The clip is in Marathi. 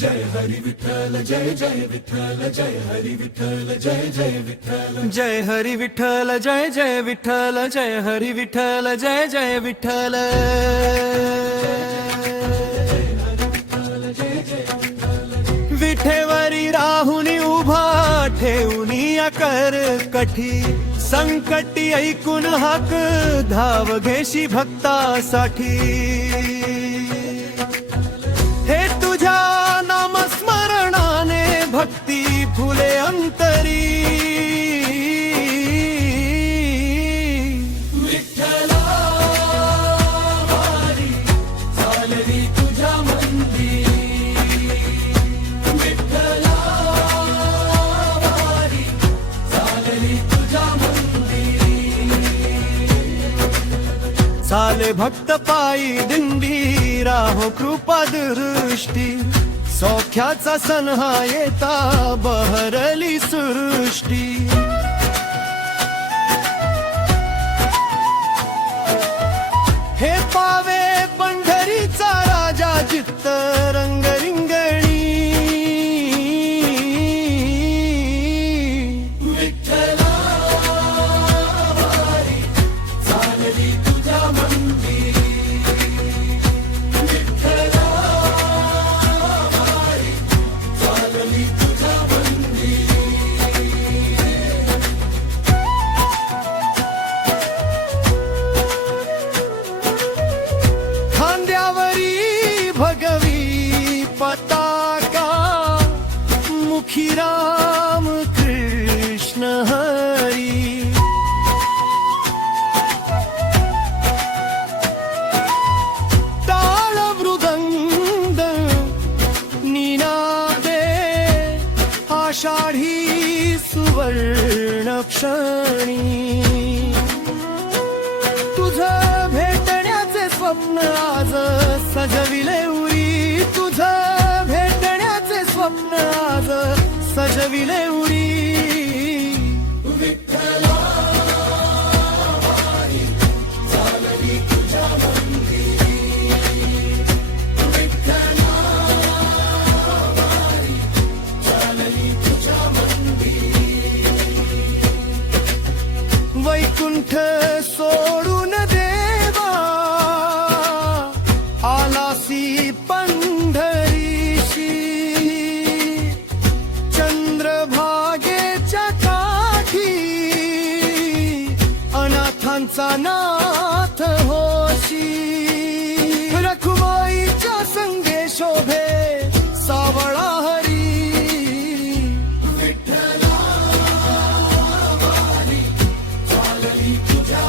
जय हरी विठ्ठल जय जय विठ्ठल जय हरी विठ्ठल जय जय विठ्ठल जय हरी विठ्ठल जय जय विठ्ठल जय हरी विठ्ठल जय जय विठ्ठल विठेवरी राहुनी उभा ठेवूनी कर कठी संकटी ऐकून हाक धाव घेशी भक्तासाठी हे तुझ्या नामस्मरणाने भक्ती फुले अंतरी विठ्ठला वारी चालली तुझ्या मंदिरी विठ्ठला वारी चालली तुझ्या मंदिरी चाले भक्त पायी दिंडी राहो कृपा दृष्टी सौख्याचा सण हा येता बहरली सृष्टी हे पावे पंढरीचा राजा चित्त रंगरिंगणी विठ्ठला वारी चालली तुझ्या मंदिरी विठ्ठला वारी चालली तुझ्या मंदिरी खांद्यावरी भगवी पताका मुखी राम कृष्ण हरी टाळ मृदंग निनादे आषाढी सुवर्ण क्षणी तुझं भेटण्याचे स्वप्न आज सजविले उरी तुझं भेटण्याचे स्वप्न आज सजविले उरी विठ्ठला वारी चालली तुझ्या मंदिरी विठ्ठला वारी चालली तुझ्या मंदिरी वैकुंठ सोडून देवा आलासी पंढरीशी चंद्रभागेच्या काठी अनाथांचा नाथ होशी रखुमाईच्या संगे शोभे सावळा हरी विठ्ठला वारी चालली तुझ्या